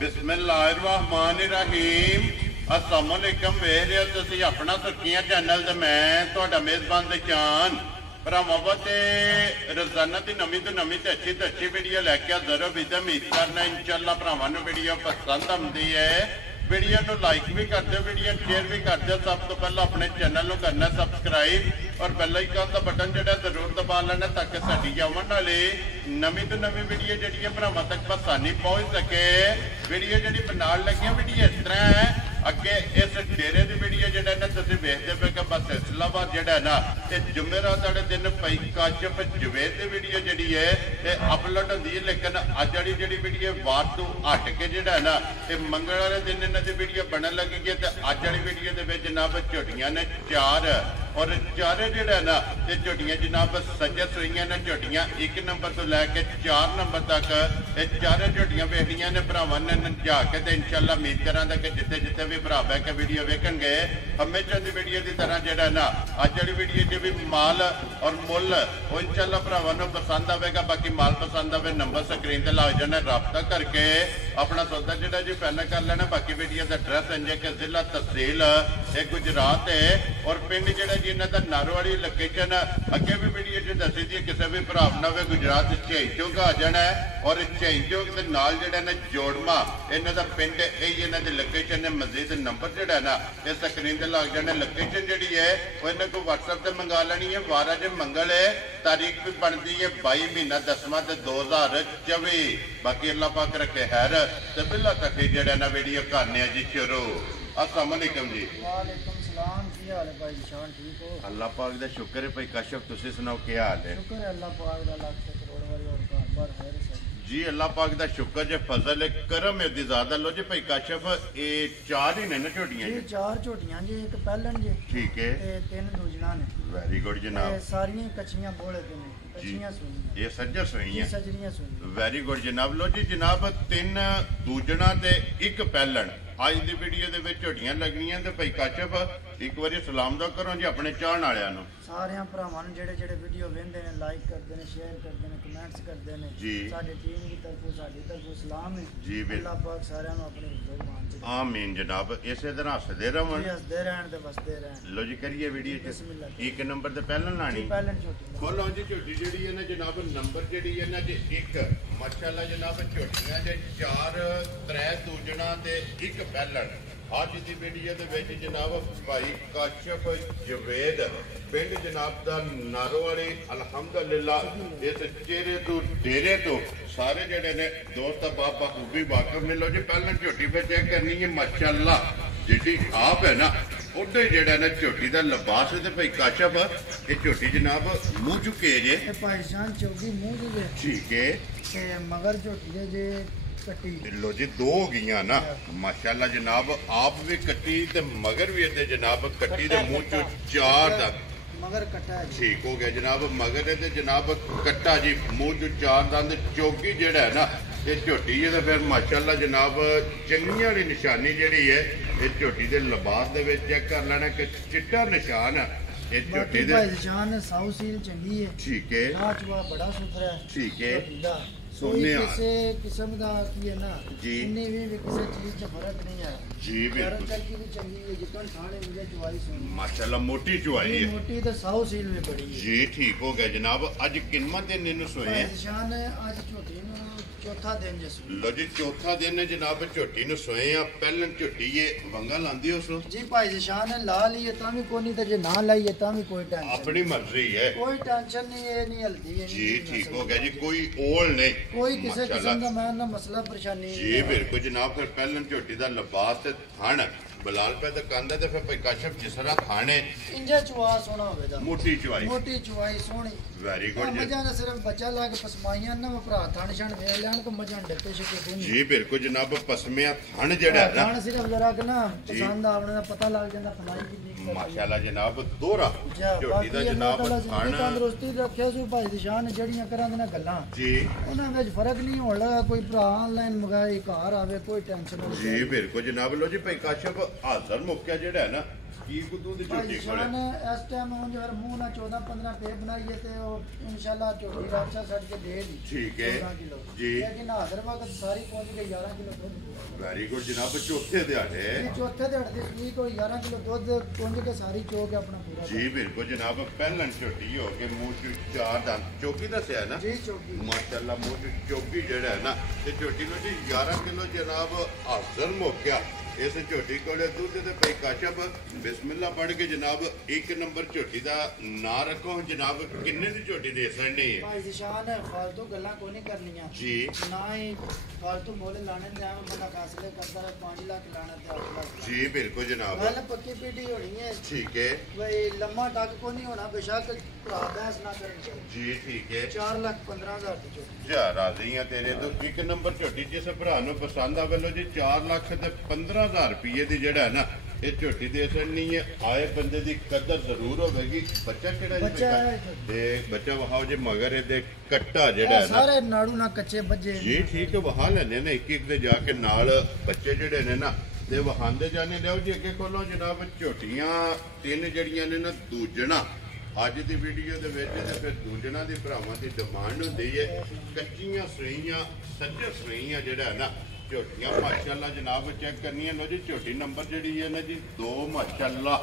बिस्मिल्लाहिर्रहमानिर्रहीम। अस्सलामुअलैकुम। वेख रहे हो तुसीं अपना सुर्खियां चैनल ते मैं तुहाडा मेज़बान दशान भरावां ते रोजाना की नवीं तो नवीं ते अच्छी वीडियो लैके हाज़र हो। विद उम्मीद करना इंशाअल्लाह भरावां नूं वीडियो पसंद आउंदी है। वीडियो को लाइक भी कर दो, वीडियो शेयर भी कर दो। सब तो पहले अपने चैनल को करना सब्सक्राइब और बेल आइकन का बटन जो जरूर दबा लेना ताकि साडी आने वाली नवीं तो नवीं वीडियो जी भरावां तक आसानी पहुँच सके। वीडियो जी बनाने लगी वीडियो इस तरह है। अगे इस डेरे की वीडियो जो तुम वेखते पे कि बस इस्लामाबाद जोड़ा ना ये जुमेरात वाले दिन भाई काशिफ जवेद की वीडियो जी है ये अपलोड होती है। लेकिन अज वाली जी वीडियो वार तो हट के जोड़ा ना ये मंगल वाले दिन इन्हों की वीडियो बनने लगी है। तो अज वाली वीडियो के जनाब झोटियां ने 4 और चारे जोड़ा ना ये झोटियां जनाब सजस हुई ने। झोटियां 1 नंबर तो लैके 4 नंबर तक ये चारे झोटियां वेखनिया ने भरावां ने जाके। तो इंशाअल्लाह उम्मीद करा कि जिथे जिथे भी भरा बह के वीडियो वेखणगे हमेशा की वीडियो की तरह जोड़ा ना अज वाली वीडियो च भी माल और मुल वो इंशाअल्लाह भरावां नूं पसंद आएगा। बाकी माल पसंद आए नंबर स्क्रीन पर लग जाना, रब्ता करके अपना सौदा जोड़ा जी फाइनल कर लेना। बाकी वीडियो का एड्रैस इंजे के जिला तहसील ये गुजरात है और पिंड जोड़ा जी इन्हों का नारोवाली लोकेशन अगे भी वीडियो च दसी दी। किसी भी भरा ना हो गुजरात झई चौक आ जाना है और झई चौक के नाल जोड़ा ना जोड़मा इन्हों का पिंड यही इन्हों की लोकेशन है। मजीद नंबर जोड़ा ना इस स्क्रीन पर लग जाना। लोकेशन जी है वो इन्हों को व्हाट्सएप से मंगा लेनी है। वार अज मंगल है, तारीख भी बनती है 22 महीना 10वां 2024। बाकी अल्लाह पाक रखे हैर तो बिल्ला तक जोड़ा ना वीडियो करने जी शुरू। अस्सलाम वालेकुम जी। वालेकुम सलाम। की हाल है भाई शान? ठीक हो? अल्लाह पाक दा शुक्र है भाई काशिफ, तुसी सुनाओ क्या हाल है? शुक्र है अल्लाह पाक दा लाख से करोड़ वाली और बार खैर है जी। अल्लाह पाक दा शुक्र जे फजल है करम है दी ज्यादा लो जी भाई काशिफ। ये 4 ही ने ना झोटियां जी? 4 झोटियां जी, एक पहलन जी ठीक है ते 3 दूजना ने। वेरी गुड जनाब। सारियां कच्चियां बोले ते ने, कच्चियां सुनियां ये सज्जर सुइयां सजरियां सुनियां। वेरी गुड जनाब। लो जी जनाब 3 दूजना ते 1 पहलन अज की वीडियो के झोटियां लगनियां। तो भाई काशिफ एक बार सलाम दो करो जी अपने चाहण वालियां सारे भरावां जेड़े जेड़े वीडियो वेंदे ने, लाइक करते हैं, शेयर करते हैं, कमेंट्स करते हैं जी। साडी टीम की तरफों साडी तरफों सलाम है जी। अल्लाह पाक सारियां नूं अपनी इज्जत मान दे। आमीन जनाब। इसे तरह हसदे रहन, हसदे रहन ते बसदे रहन। लो जी करिए वीडियो बिस्मिल्लाह। 1 नंबर ते पहलन लानी पहलन झोटी खोलो जी। झोटी जी है ना जनाब नंबर जी है ना जी 1 माशाअल्लाह जनाब झोटियां जे 4 3 दूजना ते 1 पहलन। अज की वीडियो के जनाब भाई काशिफ जवेद पिंड जनाब का नारोवाली अलहमदुलिल्लाह इस चेहरे तो डेरे तो सारे जड़े ने दोस्त बाबा खूबी वाकफ मिलो जी। पहले झोटी पर चेक करनी है माशाअल्लाह जी आप है ना उधर जड़ा ना झोटी का लिबास है। भाई काशिफ ये झोटी जनाब मुँह चुके जे भाईजान चौकी मुँह जे ठीक है मगर झोटी है जे कट्टी। लो जी 2 हो गई ना माशाअल्लाह जनाब। आप भी कट्टी ते मगर भी इधर जनाब कट्टी दे मुंह चो 4 तक मगर कट्टा है ठीक हो गया जनाब। मगर है जनाब कट्टा जी मुंह चो 4 दंद चौकी जेड़ा है ना ये झोटी है। तो फिर माशाअल्लाह जनाब चंगियां वाली निशानी जेड़ी है ये झोटी दे लिबास दे विच चेक कर लेना कि चिट्टा निशान है इस झोटी दे। निशान साउ सील चंगी है ठीक है नाचवा बड़ा सुथरा है ठीक है सोने किसी किस्म का की है ना जी इन्हें भी किसी चीज से फर्क नहीं है जी बिल्कुल की भी चंगी है जितन खाने मुझे चुवाई सुनी माशाअल्लाह मोटी चुवाई है मोटी तो साउ सील में बड़ी है जी ठीक हो गया जनाब। अज किन्ना दिन इन्हू सोए निशान आज झोटी चौथा दिन जसू लो जी चौथा दिन है जनाब झोटी नु सोए आ। पहलन झोटी ये वंगा लांदी हो सो जी भाई निशान ला ली है तामी कोई नहीं ते जे ना लाई है तामी कोई टेंशन अपनी मर्जी है कोई टेंशन नहीं है नहीं हल्दी है जी ठीक हो गया जी कोई ओल नहीं कोई किसी किस्म का मैं ना मसला परेशानी जी बिल्कुल जनाब। फिर पहलन झोटी दा लिबास ते थान बलाल पे दुकानदार ते फिर काशिफ जिस तरह खाने इंजा चुआ सोना होवेगा मोटी चुवाई सोनी वेरी गुड मजा ना सिर्फ बच्चा ला के पसमाइयां ना भरा थान शान वे लेन को मजा डटे शके दूनी जी बिल्कुल जनाब। पसमिया थान जेड़ा है ना थान सिर्फ जरा के ना पसंद आवने दा पता लग जांदा फलाई की माशाअल्लाह जनाब दोहरा झोटी दा जनाब थान तंदुरुस्ती रखे सु भाई निशान जड़ियां करां दे ना गल्लां जी उन्हां विच फर्क नहीं होण लगा। कोई भरा ऑनलाइन मंगाई घर आवे कोई टेंशन नहीं जी बिल्कुल जनाब। लो जी भाई काशिफ हाजर मौका जेड़ा है ना ਕੀ ਕੁੱਦੂ ਦੀ ਭਾਈ ਝੋਟੀ ਸ਼ਾਨ ਕੋਲੇ ਇਸ ਟਾਈਮ ਹੁਣ ਜਰ ਮੂੰਹ ਨਾਲ 14-15 ਪੇ ਬਣਾਈਏ ਤੇ ਉਹ ਇਨਸ਼ਾਅੱਲਾ ਝੋਟੀ ਰਾਚਾ ਛੱਡ ਕੇ ਦੇ ਦੀ ਠੀਕ ਹੈ 14 ਕਿਲੋ ਜੀ। ਲੇਕਿਨ ਹਾਜ਼ਰ ਵਕਤ ਸਾਰੀ ਪਹੁੰਚ ਕੇ 11 ਕਿਲੋ ਦੁੱਧ ਵੈਰੀ ਗੁੱਡ ਜਨਾਬ ਚੌਥੇ ਦਿਹਾੜੇ ਇਹ ਚੌਥੇ ਦਿਹਾੜੇ ਦੀ ਸੂਈ ਕੋਈ 11 ਕਿਲੋ ਦੁੱਧ ਪਹੁੰਚ ਕੇ ਸਾਰੀ ਚੋ ਕੇ ਆਪਣਾ ਪੂਰਾ ਜੀ ਬਿਲਕੁਲ ਜਨਾਬ ਪਹਿਲਣ ਝੋਟੀ ਹੋ ਕੇ ਮੂੰਹ ਚ ਚਾਰ ਦੰਦ ਚੌਕੀ ਦੱਸਿਆ ਨਾ ਜੀ ਚੌਕੀ ਮਾਸ਼ਾਅੱਲਾ ਮੂੰਹ ਚ ਚੌਕੀ ਜਿਹੜਾ ਹੈ ਨਾ ਤੇ ਝੋਟੀ ਨੂੰ ਜੀ 11 ਕਿਲੋ ਜਨਾਬ ਹਾਜ਼ਰ ਮੁੱਕਿਆ ਇਸ ਝੋਟੀ ਕੋਲੇ ਦੁੱਧ ਤੇ ਪਈ ਕਾਸ਼ਬ ਬਿਸਮਿਲ੍ਲਾ ਪੜ੍ਹ ਕੇ ਜਨਾਬ ਇੱਕ ਨੰਬਰ ਝੋਟੀ ਦਾ ਨਾਂ ਰੱਖੋ ਜਨਾਬ ਕਿੰਨੇ ਦੀ ਝੋਟੀ ਦੇ ਸਕਣੀ ਹੈ ਭਾਈ ਨਿਸ਼ਾਨ ਫालतू ਗੱਲਾਂ ਕੋਈ ਨਹੀਂ ਕਰਨੀਆਂ ਜੀ ਨਾ ਹੀ ਫालतू ਮੁੱਲ ਲਾਣੇ ਦੇ ਆਵੇਂ ਬੰਦਾ ਫਾਸਲੇ ਕਰਦਾ ਹੈ 5 ਲੱਖ ਲਾਣਾ ਤੇ 8 ਲੱਖ ਜੀ ਬਿਲਕੁਲ ਜਨਾਬ ਗੱਲ ਪੱਕੀ ਪੀਟੀ ਹੋਣੀ ਹੈ ਠੀਕ ਹੈ ਬਈ ਲੰਮਾ ਟੱਕ ਕੋ ਨਹੀਂ ਹੋਣਾ ਬੇਸ਼ੱਕ ਭਰਾ ਬਹਿਸ ਨਾ ਕਰਨ ਜੀ ਠੀਕ ਹੈ 4,15,000 ਦੀ ਚੋਟੀ ਜਾ ਰਾਜ਼ੀ ਆ ਤੇਰੇ ਤੋਂ ਇੱਕ ਨੰਬਰ ਝੋਟੀ ਜਿਸ ਭਰਾ ਨੂੰ ਪਸੰਦ ਆਵੇ ਲੋ ਜੀ 4 ਲੱਖ ਤੇ 15,000 ਰੁਪਏ ਦੀ ਜਿਹੜਾ ਹੈ ਨਾ ਇਹ ਝੋਟੀ ਦੇ ਸਕਣੀ ਹੈ ਆਏ ਬੰਦੇ ਦੀ ਕਦਰ ਜ਼ਰੂਰ ਹੋਵੇਗੀ ਬੱਚਾ ਕਿਹੜਾ ਜੀ ਬੱਚਾ ਬੇਟਾ? ਹੈ। ਤੇ ਬੱਚਾ ਵਹਾਓ ਜੇ ਮਗਰ ਇਹਦੇ ਕੱਟਾ ਜਿਹੜਾ ਹੈ ਨਾ ਸਾਰੇ ਨਾੜੂ ਨਾ ਕੱਚੇ ਬੱਜੇ ਜੀ ਠੀਕ ਹੈ ਵਹਾ ਲੈਣੇ ਨੇ ਇੱਕ ਇੱਕ ਦੇ ਜਾ ਕੇ ਨਾਲ ਬੱਚੇ ਜਿਹੜੇ ਨੇ ਨਾ ਤੇ ਵਹਾਂਦੇ ਜਾਣੇ ਲਿਆਓ ਜੀ ਅੱਗੇ ਖੋਲੋ ਜਨਾਬ ਝੋਟੀਆਂ ਤਿੰਨ ਜਿਹੜੀਆਂ ਨੇ ਨਾ ਦੂਜਣਾ ਅੱਜ ਦੀ ਵੀਡੀਓ ਦੇ ਵਿੱਚ ਤੇ ਫਿਰ ਦੂਜਣਾ ਦੀ ਭਰਾਵਾਂ ਦੀ ਡਿਮਾਂਡ ਹੁੰਦੀ ਹੈ ਕੱਚੀਆਂ ਸੂਈਆਂ ਸੱਜੇ ਸੂਈਆਂ ਜਿਹੜਾ ਹੈ ਨਾ ਝੋਟੀਆਂ ਮਾਸ਼ਾਅੱਲਾ ਜਨਾਬ ਚੈੱਕ ਕਰਨੀਆਂ ਲੋ ਜੀ ਝੋਟੀ ਨੰਬਰ ਜਿਹੜੀ ਹੈ ਨਾ ਜੀ 2 ਮਾਸ਼ਾਅੱਲਾ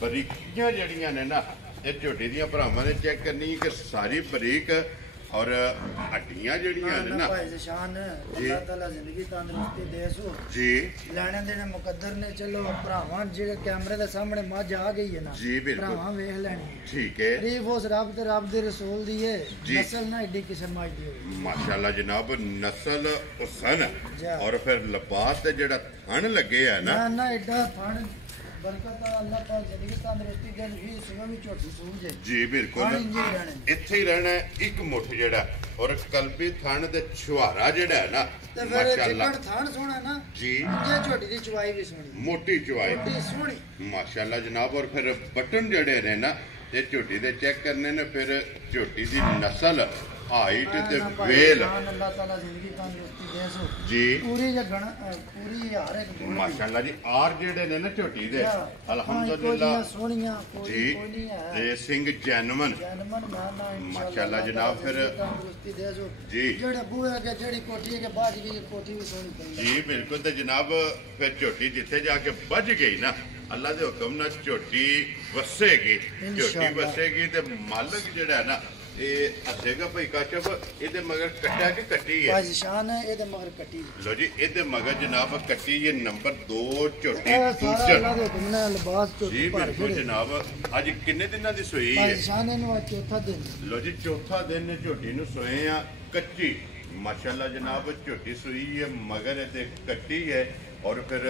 ਬਰੀਕੀਆਂ ਜਿਹੜੀਆਂ ਨੇ ਨਾ ਇਹ ਝੋਟੀ ਦੀਆਂ ਭਰਾਵਾਂ ਨੇ ਚੈੱਕ ਕਰਨੀ ਕਿ ਸਾਰੀ ਬਰੀਕ ਔਰ ਹੱਡੀਆਂ ਜਿਹੜੀਆਂ ਨੇ ਨਾ ਭਾਈ ਨਿਸ਼ਾਨ ਅੱਲਾਹ ਤਾਲਾ ਜ਼ਿੰਦਗੀ ਤੰਦਰੁਸਤੀ ਦੇ ਸੋ ਜੀ ਲੈਣੇ ਦੇਣੇ ਮੁਕੱਦਰ ਨੇ ਚਲੋ ਭਰਾਵਾਂ ਜਿਹੜੇ ਕੈਮਰੇ ਦੇ ਸਾਹਮਣੇ ਮੱਝ ਆ ਗਈ ਹੈ ਨਾ ਜੀ ਬਿਲਕੁਲ ਭਰਾਵਾਂ ਵੇਖ ਲੈਣੀ ਠੀਕ ਹੈ ਤਾਰੀਫ ਉਸ ਰੱਬ ਤੇ ਰੱਬ ਦੇ ਰਸੂਲ ਦੀ ਹੈ ਜੀ। ਨਸਲ ਨਾ ਏਡੀ ਕਿਸਮ ਮੱਝ ਦੀ ਹੋਵੇ ਮਾਸ਼ਾਅੱਲਾ ਜਨਾਬ ਨਸਲ ਹੁਸਨ ਜਾ। ਔਰ ਫਿਰ ਲਿਬਾਸ ਤੇ ਜਿਹੜਾ ਥਣ ਲੱਗੇ ਆ ਨਾ ਨਾ ਨਾ ਏਡਾ ਫਣ ਬਰਕਤ ਆ ਅੱਲਾਹ ਤਾਲਾ ਜ਼ਿੰਦਗੀ ਤੰਦਰੁਸਤੀ ਦੇ ਵੀ ਸੁਗਾ ਵੀ ਝੋਟੀ ਸੂਝ ਹੈ ਜੀ ਬਿਲਕੁਲ ਇੰਜ ਹੀ ਰਹਿਣੇ ਇੱਥੇ ਹੀ ਰਹਿਣਾ ਹੈ, ਇੱਕ ਮੁੱਠ ਜਿਹੜਾ ਔਰ ਕਲਬੀ ਥਣ ਦੇ ਛੁਹਾਰਾ ਜਿਹੜਾ ਹੈ ਨਾ ਤੇ ਫਿਰ ਮਾਸ਼ਾਅੱਲਾ ਜਿੱਕਣ ਥਾਣ ਸੋਹਣਾ ਨਾ ਜੀ ਜੇ ਝੋਟੀ ਦੀ ਚਵਾਈ ਵੀ ਸੋਹਣੀ ਮੋਟੀ ਚੁਆਈ ਝੋਟੀ ਸੋਹਣੀ ਮਾਸ਼ਾਅੱਲਾ ਜਨਾਬ ਔਰ ਫਿਰ ਬਟਨ ਜਿਹੜੇ ਨੇ ਨਾ ਇਹ ਝੋਟੀ ਦੇ ਚੈੱਕ ਕਰਨੇ ਨੇ ਫਿਰ ਝੋਟੀ ਦੀ ਨਸਲ ਹਾਈਟ ਤੇ ਵੇਲ ਅੱਲਾਹ ਤਾਲਾ ਜ਼ਿੰਦਗੀ ਤੰਦਰੁਸਤੀ ਦੇ ਸੋ ਜੀ ਪੂਰੀ ਜਗਣ ਪੂਰੀ ਹਰ ਇੱਕ ਗੁਣ ਦੀ। ਮਾਸ਼ਾਅੱਲਾ ਜੀ ਆਰ ਜਿਹੜੇ ਨੇ ਨਾ ਝੋਟੀ ਦੇ ਕੋਈ ਅਲਹਮਦੁਲਿਲਾ ਸੋਹਣੀਆਂ ਜੀ ਕੋਈ ਨਹੀਂ ਹੈ ਇਹ ਸਿੰਘ ਜੈਨਮਨ ਜਨਮਨ ਨਾ ਮਾਸ਼ਾਅੱਲਾ ਜਨਾਬ ਫਿਰ ਤੰਦਰੁਸਤੀ ਦੇ ਸੋ ਜੀ ਜਿਹੜੇ ਬੂਹੇ ਅੱਗੇ ਜਿਹੜੀ ਕੋਠੀ ਅੱਗੇ ਬਾਜ ਗਈ ਕੋਠੀ ਵੀ ਸੋਹਣੀ ਕਰੀ ਜੀ ਬਿਲਕੁਲ ਤੇ ਜਨਾਬ ਫਿਰ ਝੋਟੀ ਜਿੱਥੇ ਜਾ ਕੇ ਵੱਜ ਗਈ ਨਾ ਅੱਲਾ ਦੇ ਹੁਕਮ ਨਾਲ ਝੋਟੀ ਵਸੇਗੀ ਝੋਟੀ ਇਨਸ਼ਾਅੱਲਾ। ਵਸੇਗੀ ਤੇ ਮਾਲਕ ਜਿਹੜਾ ਹੈ ਨਾ ਇਹ ਹੱਸੇਗਾ ਭਈ ਕਾਸ਼ਫ ਇਹਦੇ ਮਗਰ ਕੱਟਿਆ ਕਿ ਕੱਟੀ ਹੈ ਭਾਈ ਸ਼ਾਨ ਹੈ ਇਹਦੇ ਮਗਰ ਕੱਟੀ ਲੋ ਜੀ ਇਹਦੇ ਮਗਰ ਜਨਾਬ ਕੱਟੀ ਇਹ ਨੰਬਰ 2 ਝੋਟੀ ਇਹ ਸਾਰਾ ਦੂਸਰ ਅੱਲਾਹ ਦੇ ਹੁਕਮ ਨਾਲ ਲਿਬਾਸ ਜੀ ਝੋਟੀ ਭਰ ਬਿਲਕੁਲ ਕੇ ਜਨਾਬ ਅੱਜ ਕਿੰਨੇ ਦਿਨਾਂ ਦੀ ਸੂਈ ਹੈ ਭਾਈ ਸ਼ਾਨ ਇਹਨੂੰ ਅੱਜ ਚੌਥਾ ਦਿਨ ਲੋ ਜੀ ਚੌਥਾ ਦਿਨ ਨੇ ਝੋਟੀ ਨੂੰ ਸੋਏ ਆ ਕੱਚੀ ਮਾਸ਼ਾਅੱਲਾ ਜਨਾਬ ਝੋਟੀ ਸੂਈ ਹੈ ਮਗਰ ਇਹਦੇ ਕੱਟੀ ਹੈ ਔਰ ਫਿਰ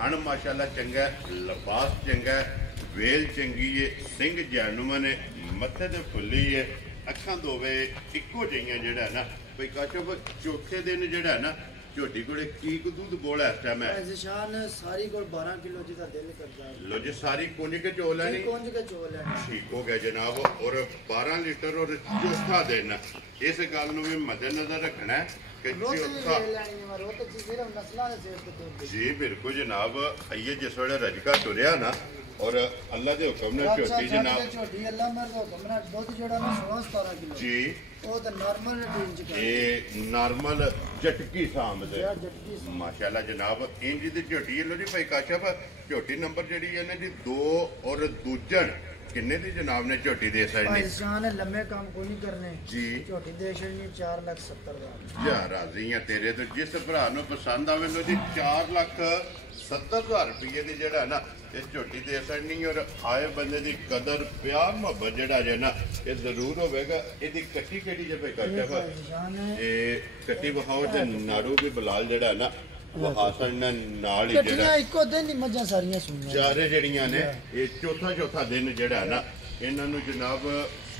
ਹਣ ਮਾਸ਼ਾਅੱਲਾ ਚੰਗਾ ਹੈ, ਲਿਬਾਸ ਚੰਗਾ ਹੈ, ਵੇਲ ਚੰਗੀ ਹੈ ਸਿੰਘ ਜੈਨੂਮਨ ਹੈ ਮੱਥੇ ਤੇ ਫੁੱਲੀ ਹੈ ਅੱਖਾਂ ਦੋਵੇਂ ਇੱਕੋ ਜਿਹੀਆਂ ਜਿਹੜਾ ਨਾ ਭਈ ਕਾਸ਼ਫ ਚੌਥੇ ਦਿਨ ਜਿਹੜਾ ਨਾ ਝੋਟੀ ਕੋਲੇ ਕੀ ਕੁ ਦੁੱਧ ਬੋਲਾ ਇਸ ਟਾਈਮ ਹੈ ਭਾਈ ਸ਼ਾਨ ਸਾਰੀ ਕੋਲ 12 ਕਿਲੋ ਜਿਹਦਾ ਦਿਲ ਕਰਦਾ ਲੋ ਜੀ ਸਾਰੀ ਕੋਨੀ ਕੇ ਚੋ ਲੈਣੀ ਕੋਂਜ ਕੇ ਚੋ ਲੈਣੀ ਠੀਕ ਹੋ ਗਿਆ ਜਨਾਬ ਔਰ 12 ਲੀਟਰ ਔਰ ਚੌਥਾ ਦਿਨ ਇਸ ਗੱਲ ਨੂੰ ਵੀ ਮੱਦੇਨਜ਼ਰ ਰੱਖਣਾ ਹੈ ਕਿ ਰੋਤ ਵੀ ਚੌਥਾ ਲੈ ਲੈਣੀ ਹੈ ਰੋਤ ਚ ਸਿਰਫ ਨਸਲਾਂ ਦੇ ਸਿਰ ਤੇ ਤੋੜ ਜੀ ਬਿਲਕੁਲ ਜਨਾਬ ਆਈਏ ਜਿਸ ਵੇਲੇ ਰਜਕਾ ਤੁਰਿਆ ਨਾ ਔਰ ਅੱਲਾ ਦੇ ਹੁਕਮ ਨਾਲ ਝੋਟੀ ਜਨਾਬ ਝੋਟੀ ਅੱਲਾਹ ਮਰ ਦਾ ਹੁਕਮ ਨਾਲ ਦੁੱਧ ਜਿਹੜਾ ਨਾ 16-17 ਕਿਲੋ ਜੀ ਉਹ ਤਾਂ ਨਾਰਮਲ ਰੂਟੀਨ ਚ ਕਰ ਇਹ ਨਾਰਮਲ ਝਟਕੀ ਸਾਹਮਣੇ ਯਾਰ ਜੱਟੀ ਮਾਸ਼ਾਅੱਲਾ ਜਨਾਬ ਇੰਜ ਦੀ ਝੋਟੀ ਹੈ ਲੋ ਜੀ ਭਾਈ ਕਾਸ਼ਫ ਝੋਟੀ ਨੰਬਰ ਜਿਹੜੀ ਹੈ ਨਾ ਜੀ 2 ਔਰ ਦੂਜਣ ਕਿੰਨੇ ਦੀ ਜਨਾਬ ਨੇ ਝੋਟੀ ਦੇ ਸਾਈਡ ਭਾਈ ਨੇ ਸ਼ਾਨ ਲੰਮੇ ਕੰਮ ਕੋਈ ਨਹੀਂ ਕਰਨੇ ਜੀ ਝੋਟੀ ਦੇ ਛੜਨੀ 4,70,000 ਜਾ ਰਾਜ਼ੀ ਆ ਤੇਰੇ ਤੋਂ ਜਿਸ ਭਰਾ ਨੂੰ ਪਸੰਦ ਆਵੇ ਲੋ ਜੀ 4,70,000 ਰੁਪਏ ਦੀ ਜਿਹੜਾ ਨਾ ਇਹ ਝੋਟੀ ਦੇ ਸਕਣੀ ਔਰ ਆਏ ਬੰਦੇ ਦੀ ਕਦਰ ਪਿਆਰ ਮੁਹੱਬਤ ਜਿਹੜਾ ਜੇ ਨਾ ਇਹ ਜ਼ਰੂਰ ਹੋਵੇਗਾ ਇਹਦੀ ਕੱਟੀ ਕਿਹੜੀ ਜੇ ਭਾਈ ਕਾਸ਼ਫ ਭਾਈ ਸ਼ਾਨ ਇਹ ਕੱਟੀ ਬਹਾਓ ਤੇ ਨਾੜੂ ਵੀ ਬਲਾਲ ਜਿਹੜਾ ਨਾ ਵਹਾਸਣ ਨਾਲ ਹੀ ਜਿਹੜਾ ਕੱਟੀਆਂ ਇੱਕੋ ਦਿਨ ਹੀ ਮੱਝਾਂ ਸਾਰੀਆਂ ਸੁਣੀਆਂ ਚਾਰੇ ਜਿਹੜੀਆਂ ਨੇ ਇਹ ਚੌਥਾ ਦਿਨ ਜਿਹੜਾ ਨਾ ਇਹਨਾਂ ਨੂੰ ਜਨਾਬ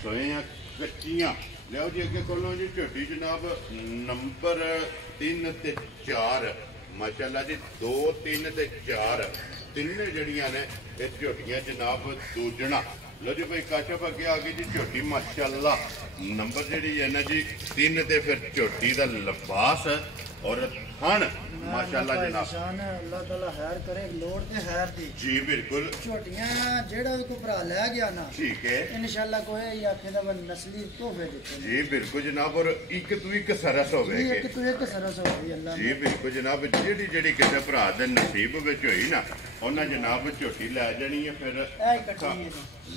ਸੋਏ ਆ ਕੱਚੀਆਂ ਲਿਆਓ ਜੀ ਅੱਗੇ ਕੋਲੋਂ ਜੀ ਝੋਟੀ ਜਨਾਬ ਨੰਬਰ 3 ਤੇ 4 ਮਾਸ਼ਾਅੱਲਾ ਜੀ 2 3 ਤੇ 4 ਤਿੰਨੇ ਜਿਹੜੀਆਂ ਨੇ ਇਹ ਝੋਟੀਆਂ ਜਨਾਬ ਦੂਜਣਾ ਲੋ ਜੀ ਭਾਈ ਕਾਸ਼ਫ ਅੱਗੇ ਆ ਗਈ ਜੀ ਝੋਟੀ ਮਾਸ਼ਾਅੱਲਾ ਨੰਬਰ ਜਿਹੜੀ ਹੈ ਨਾ ਜੀ 3 ਤੇ ਫਿਰ ਝੋਟੀ ਦਾ ਲਿਬਾਸ और थन माशाल्लाह जनाब शान अल्लाह ताला खैर करे लोड़ ते खैर दी जी बिल्कुल छोटियां जेड़ा भी कोई भरा ले गया ना ठीक है इंशाल्लाह कोई आखे दा नस्ली तोहफे देते जी बिल्कुल जनाब और एक तू एक सरस होवे एक तू एक सरस हो गई अल्लाह जी बिल्कुल जनाब जेड़ी जेड़ी किसे भरा दे नसीब विच होई ना उन्हें जनाब झोटी लै जानी है फिर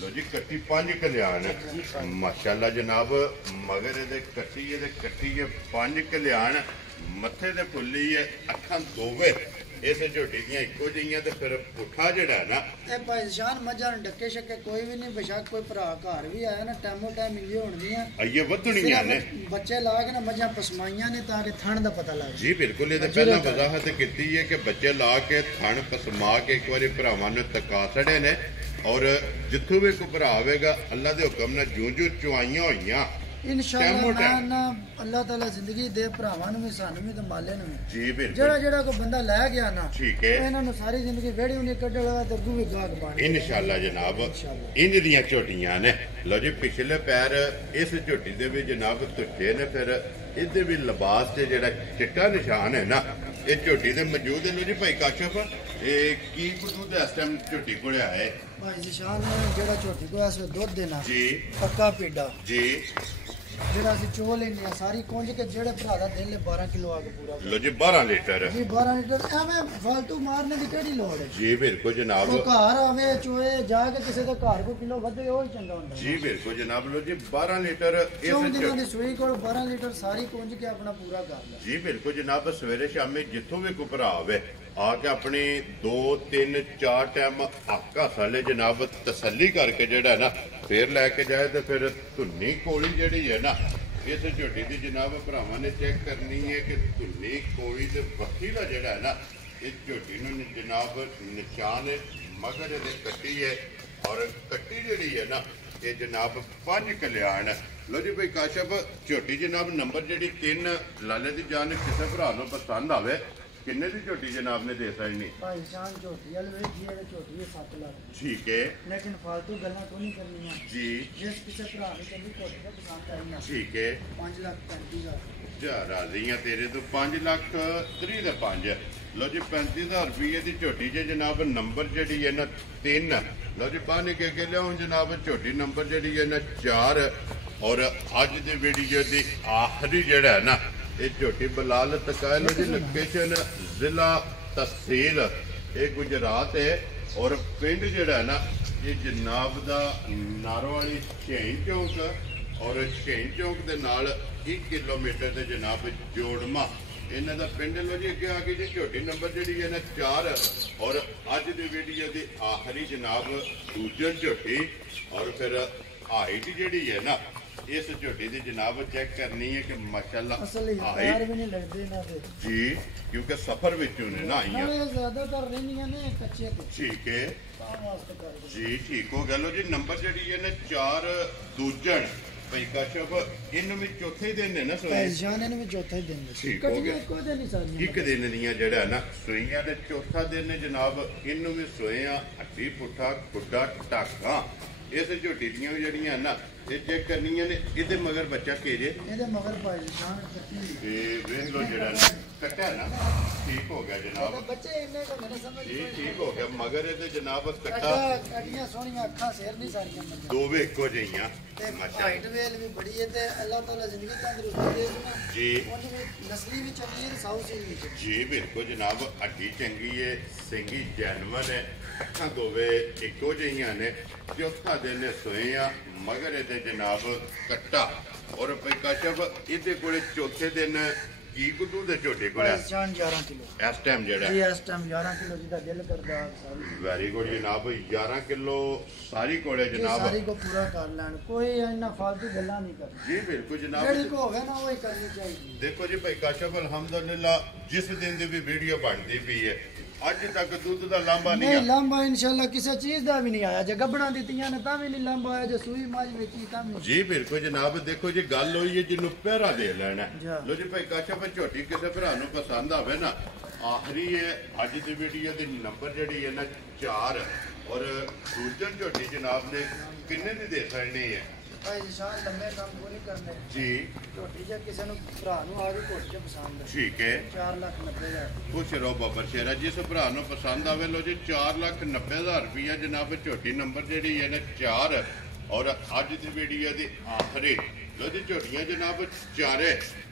लो जी कट्टी 5 कल्याण माशाल्लाह जनाब मगर ये कट्टी 5 कल्याण मथे दे फुल्ली है अखां दोवे इस झोटी दियां इक्को जिहियां ते फिर पुठा जेड़ा ना ए भाई शान मजा डक्के शक्के कोई भी नहीं बेशक कोई भरा घर भी आया ना टाइमो टाइम मिलियो होणगियां आइए वधणियां ने बच्चे ला के ना मजा पसमाइयां ने ताकि थण दा पता लगे जी बिल्कुल ये पहला वजाहत की है कि बच्चे ला के थण पसमा के एक बार भरावां ने तका छड़े ने और जिथों भी कोई भरा आवेगा अल्लाह के हुक्म नाल जूं जूं चुआइयां होइयां इंशाअल्लाह ना अल्लाह ताला जिंदगी दे भरावां नु भी सानू भी ते माले नु जी बिल्कुल जेड़ा कोई बंदा ले गया ना ठीक है इन्हां नु सारी जिंदगी वेड़ी उन्हें कड्डला ते अग्गू भी गाग बन इंशाअल्लाह जनाब इंज दियां झोटियां ने लो जी पिछले पैर इस झोटी दे भी जनाब तुझे ने फिर इहदे भी लिबास ते जेड़ा चिट्टा निशान है ना ये झोटी दे मौजूद है लो जी भाई काशिफ ये की कुछ इस टाइम झोटी कोले आए भाई निशान जेड़ा झोटी को ऐसे दूध देना जी पक्का पीड़ा जी जेड़ा सी चो लेने सारी कुंज के जेड़े भरा दा दिल 12 किलो आगे पूरा लो जी 12 लीटर जी 12 लीटर एवें फालतू मारने दी केड़ी लोड़ है जी बिल्कुल जनाब वो घर आवे चोए जाके किसी दे घर को किलो वधे ओ ही चंगा हुंदा जी बिल्कुल जनाब लो जी 12 लीटर क्यों दिनां दी सूई कोल 12 लीटर सारी कुंज के अपना पूरा कर ले जी बिल्कुल जनाब सवेरे शामी जिथों भी कोई भरा आवे आके अपनी 2 3 4 टाइम आका साले जनाब तसल्ली करके जेड़ा ना फिर लैके जाए तो फिर धुन्नी कोली जेड़ी है ना इस झोटी की जनाब भरावां ने चेक करनी है कि धुन्नी कोली ते बखी का जेड़ा है ना इस झोटी नूं जनाब निशान मगर ये कट्टी है और कट्टी जेड़ी है ना ये जनाब 5 कल्याण लो जी भाई काशिफ झोटी जनाब नंबर जेड़ी 3 लाले दी जान किसी भरा नूं पसंद आवे किन्ने दी झोटी जनाब ने दे सकनी भाई जान झोटी वाले वेखी है झोटी 7 लाख ठीक है लेकिन फालतू गल्ला तो नहीं करनी जी जिस किसी भरा ने चंगी झोटी का पसंद आई ना ठीक है 5 लाख 35,000 जा राजी हैं तेरे तो 5 लाख 3 दे 5 लो जी 35,000 रुपये की झोटी जे जनाब नंबर जड़ी है ना 3 लो जी पानी के लियाओ जनाब झोटी नंबर जड़ी है ना 4 और अज की वीडियो की आखिरी जड़ा है ना ये झोटी बलाल तकायल जी लोकेशन जिला तहसील ये गुजरात है और पिंड जड़ा है ना ये जनाब दा नारोवाली छेन चौक और छेन चौक के नाल 1 किलोमीटर के जनाब जोड़मा इन्हों का पिंड लो जी अगे आ गई जी झोटी नंबर जी है ना 4 और अज की वीडियो की आखिरी जनाब दूजन झोटी और फिर हाइट जी है ना इस झोटी की जनाब चेक करनी है कि माशाल्लाह पैर भी नहीं लगते ना दे जी क्योंकि सफर विचों ने ना आईयां ज्यादातर रहनियां ने कच्चे पे ठीक है वास्ते कर जी ठीक हो गया लो जी नंबर जड़ी है ना 4 दूजन भाई काशिफ इन में चौथे दिन है ना सोए जान इन में चौथे दिन ठीक हो गया को दिन ही सारी एक दिन दियां जेड़ा ना सोईयां ते चौथा दिन है जनाब इन में सोया हड्डी पुठा खुड्डा टाका इस झोटी दियां जड़ियां ना ये चेक करनियां ने इहदे मगर बच्चा केजे ਇਹਦੇ ਮਗਰ ਭਾਈ ਜਾਨ ਕੱਟੀ ते वेख लो जेड़ा ना कट्टा ना ठीक हो गया जनाब ਬੱਚੇ ਇੰਨੇ ਕੋ ਮੇਰੇ ਸਮਝ ये ठीक हो गया मगर ये जनाब कट्टा ਕੱਟਾ ਕੱਟੀਆਂ ਸੋਹਣੀਆਂ ਅੱਖਾਂ ਸੇਰ ਨਹੀਂ ਸਾਰੀਆਂ ਮੰਦਰ दो वे एको जिहियां ਤੇ माशाअल्लाह ਹਾਈਟ ਵੇਲ ਵੀ ਬੜੀ ਹੈ ਤੇ ਅੱਲਾਹ ਤਾਲਾ ਜ਼ਿੰਦਗੀ ਤੰਦਰੁਸਤੀ ਦੇ ਦੇਣਾ जी ਉਹਦੀ ਵੀ ਨਸਲੀ ਵੀ ਚੰਗੀ ਹੈ ਤੇ ਸਾਊ ਸੀ ਵੀ ਚੰਗੀ जी बिल्कुल जनाब हड्डी चंगी है सिंगी जैनवन है अखां दोवे इको जिहियां ने चौथा दिन सोए आ मगर ये जनाब कट्टा और भाई काशिफ इहदे कोले चौथे दिन की गुड्डू दे झोटे कोले ਭਾਈ ਜਾਨ 11 ਕਿਲੋ इस टाइम जेड़ा ਜੀ ਇਸ ਟਾਈਮ 11 ਕਿਲੋ ਜਿਹਦਾ ਦਿਲ ਕਰਦਾ ਸਾਰੀ वेरी गुड जनाब 11 किलो सारी कोले ਇਹ जनाब ਸਾਰੀ ਕੋ ਪੂਰਾ ਕਰ ਲੈਣ ਕੋਈ ਇਹਨਾਂ ਫालतू ਗੱਲਾਂ ਨਹੀਂ ਕਰਨੀ जी बिल्कुल जनाब ਜਿਹੜੀ ਕੋ ਹੋਵੇ ਨਾ ਉਹ ਹੀ ਕਰਨੀ ਚਾਹੀਦੀ देखो जी भाई काशिफ अलहमदुलिल्लाह जिस दिन दी भी वीडियो बनती पई है अज तक दुध का लांबा नहीं नहीं आ लांबा इंशाल्लाह किसी चीज का भी नहीं आया जे गबड़ा दित्तियां ने तां भी नहीं लांबा आया जे सूई माज वेची तां भी जी बिल्कुल जनाब देखो जी गल हुई है जिन्हों पहरा दे लेना जा। लो जी भाई काशिफ झोटी किसी भरा नूं पसंद आवे ना आखिरी है अज की वीडियो की नंबर जड़ी है ना 4 और दूजन झोटी जनाब ने किन्ने दी दे सकनी है ਭਾਈ ਨਿਸ਼ਾਨ ਲੰਮੇ ਕੰਮ ਕੋ ਨਹੀਂ ਕਰਨੇ ਜੀ ਝੋਟੀ ਜੇ ਕਿਸੇ ਨੂੰ ਭਰਾ ਨੂੰ ਆ ਗਈ ਘੋਟੀ ਚ ਪਸੰਦ ਠੀਕ ਹੈ 4,90,000 ਖੁਸ਼ ਰਹੋ ਬਾਬਰ ਸ਼ੇਰਾ ਜਿਸ ਭਰਾ ਨੂੰ ਪਸੰਦ ਆਵੇ ਲੋ ਜੀ 4,90,000 ਰੁਪਇਆ ਜਨਾਬ ਝੋਟੀ ਨੰਬਰ ਜਿਹੜੀ ਹੈ ਨਾ 4 ਔਰ ਅੱਜ ਦੀ ਵੀਡੀਓ ਦੇ ਆਖਰੀ ਲੋ ਜੀ ਝੋਟੀਆਂ ਜਨਾਬ ਚਾਰੇ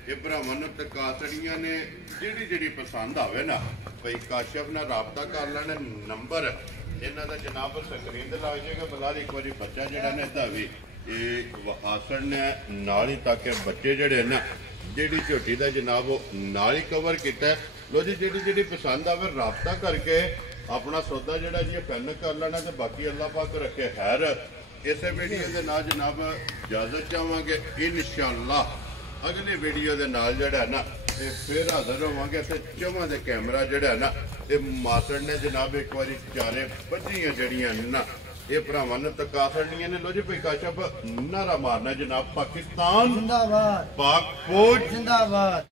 ਇਹ ਭਰਾਵਾਂ ਨੂੰ ਤਕਾਤੜੀਆਂ ਨੇ ਜਿਹੜੀ ਪਸੰਦ ਆਵੇ ਨਾ ਭਈ ਕਾਸ਼ਫ ਨਾਲ ਰਾਬਤਾ ਕਰ ਲੈਣਾ ਨੰਬਰ ਇਹਨਾਂ ਦਾ ਜਨਾਬ ਸਕਰੀਨ ਤੇ ਲੱਗ ਜਾਏਗਾ ਬਲਾਲ ਇੱਕ ਵਾਰੀ ਬੱਚਾ ਜਿਹੜਾ ਨੇ ਇਹਦਾ ਵੀ ਇਹ ਵਹਾਸਣ ਨੇ ਨਾਲ ਹੀ ਤੱਕ ਬੱਚੇ ਜਿਹੜੇ ਨਾ ਜਿਹੜੀ ਝੋਟੀ ਦਾ ਜਨਾਬ ਉਹ ਨਾਲ ਹੀ ਕਵਰ ਕੀਤਾ ਲੋ ਜੀ ਜਿਹੜੀ ਪਸੰਦ ਆਵੇ ਰਾਬਤਾ ਕਰਕੇ ਆਪਣਾ ਸੌਦਾ ਜਿਹੜਾ ਜੀ ਪੈਨ ਕਰ ਲੈਣਾ ਤੇ ਬਾਕੀ ਅੱਲਾਹ ਪਾਕ ਰੱਖੇ ਖੈਰ ਇਸੇ ਵੀਡੀਓ ਦੇ ਨਾਲ ਜਨਾਬ ਇਜਾਜ਼ਤ ਚਾਹਾਂਗੇ ਇਨਸ਼ਾਅੱਲਾ ਅਗਲੇ ਵੀਡੀਓ ਦੇ ਨਾਲ ਜਿਹੜਾ ਨਾ ਤੇ ਫਿਰ ਹਾਜ਼ਰ ਹੋਵਾਂਗੇ ਤੇ ਚਵਾਂ ਦੇ ਕੈਮਰਾ ਜਿਹੜਾ ਨਾ ਤੇ ਮਾਸੜ ਨੇ ਜਨਾਬ ਇੱਕ ਵਾਰੀ ਚਾਰੇ ਬੱਝੀਆਂ ਜਿਹੜੀਆਂ ਨਾ ਇਹ ਭਰਾਵਾਂ ਨੇ ਤਕਾ ਛੱਡਣੀਆਂ ਨੇ ਲੋ ਜੀ ਭਈ ਕਾਸ਼ਫ ਨਾਰਾ ਮਾਰਨਾ ਜਨਾਬ ਪਾਕਿਸਤਾਨ ਜ਼ਿੰਦਾਬਾਦ ਪਾਕ ਫੌਜ ਜ਼ਿੰਦਾਬਾਦ